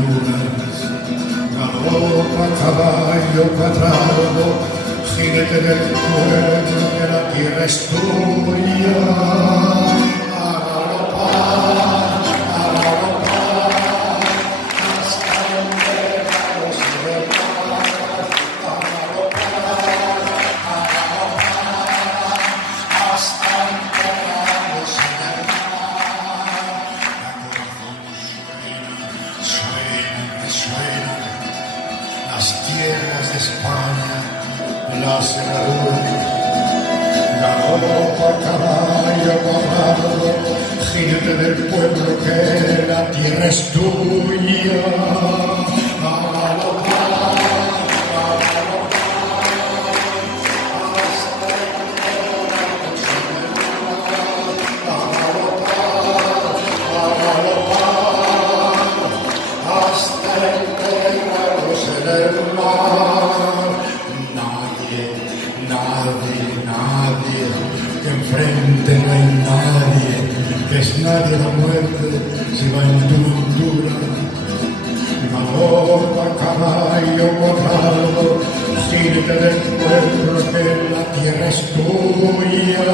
aventuras. Galopa caballo cuadrado, jinete del pueblo, que la tierra es tuya. A galopar, hasta enterrados del mar. A galopar, hasta enterrados del mar. La corazón suena, las tierras de España, la cerradura. Galopa caballo cuadrado, jinete del pueblo, que la tierra es tuya. A galopar, hasta enterrados del mar. A galopar, hasta enterrados del mar. Nadie, que enfrente no hay nadie, que es nadie la muerte, si va en tu montura. Galopa caballo cuadrado, jinete del pueblo, que la tierra es tuya.